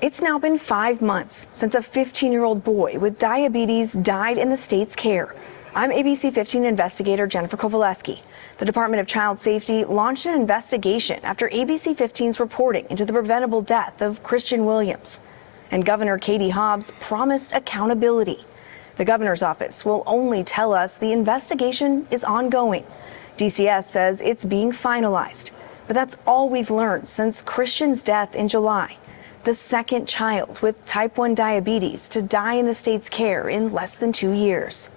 It's now been 5 months since a 15-year-old boy with diabetes died in the state's care. I'm ABC 15 investigator Jennifer Kovaleski. The Department of Child Safety launched an investigation after ABC 15's reporting into the preventable death of Christian Williams. And Governor Katie Hobbs promised accountability. The governor's office will only tell us the investigation is ongoing. DCS says it's being finalized. But that's all we've learned since Christian's death in July. The second child with type 1 diabetes to die in the state's care in less than 2 years.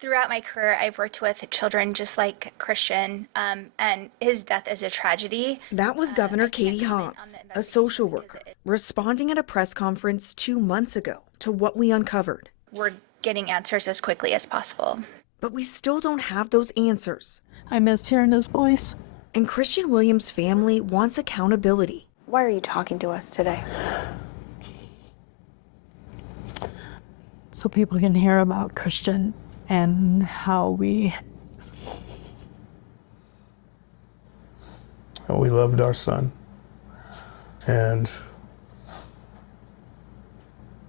Throughout my career, I've worked with children just like Christian, and his death is a tragedy. That was Governor Katie Hobbs, a social worker, responding at a press conference 2 months ago to what we uncovered. We're getting answers as quickly as possible. But we still don't have those answers. I missed hearing his voice. And Christian Williams' family wants accountability. Why are you talking to us today? So people can hear about Christian and how we loved our son, and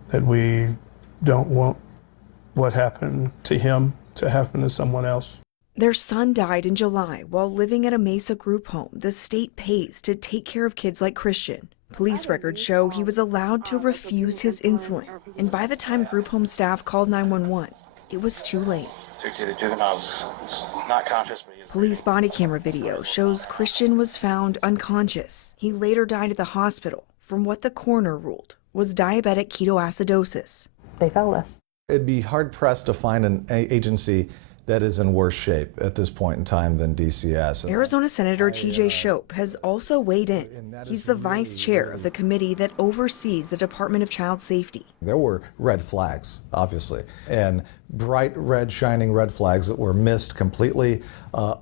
that we don't want what happened to him to happen to someone else. Their son died in July while living at a Mesa group home the state pays to take care of kids like Christian. Police records show he was allowed to refuse his insulin, and by the time group home staff called 911, it was too late. Not conscious, but Police body camera video shows Christian was found unconscious. He later died at the hospital from what the coroner ruled was diabetic ketoacidosis. they failed us. It'd be hard-pressed to find an agency that is in worse shape at this point in time than DCS. Arizona Senator TJ Shope has also weighed in. He's the vice chair of the committee that oversees the Department of Child Safety. There were red flags, obviously, and bright red, shining red flags that were missed completely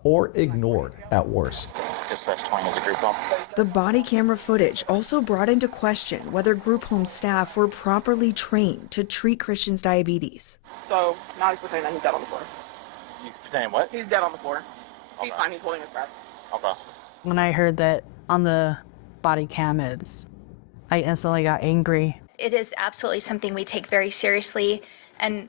or ignored at worst. Dispatch 20 is a group home. The body camera footage also brought into question whether group home staff were properly trained to treat Christian's diabetes. So now he's pretending that he's dead on the floor. He's pretending what? He's dead on the floor. He's fine. He's holding his breath. Okay. When I heard that on the body cam, I instantly got angry. It is absolutely something we take very seriously, and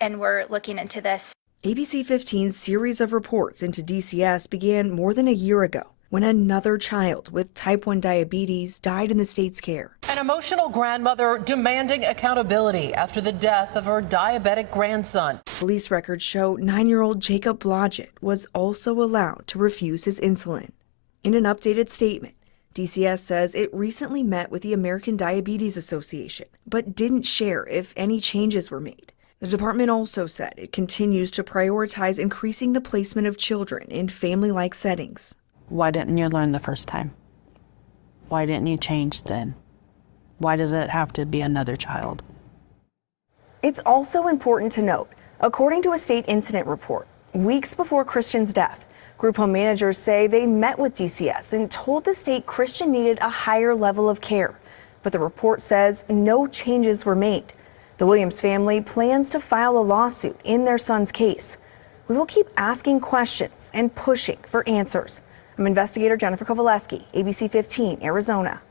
we're looking into this. ABC 15's series of reports into DCS began more than a year ago when another child with type 1 diabetes died in the state's care. An emotional grandmother demanding accountability after the death of her diabetic grandson. Police records show 9-year-old Jacob Blodgett was also allowed to refuse his insulin. In an updated statement, DCS says it recently met with the American Diabetes Association, but didn't share if any changes were made. The department also said it continues to prioritize increasing the placement of children in family-like settings. Why didn't you learn the first time? Why didn't you change then? Why does it have to be another child? It's also important to note, according to a state incident report, weeks before Christian's death, group home managers say they met with DCS and told the state Christian needed a higher level of care. But the report says no changes were made. The Williams family plans to file a lawsuit in their son's case. We will keep asking questions and pushing for answers. I'm investigator Jennifer Kovaleski, ABC 15, Arizona.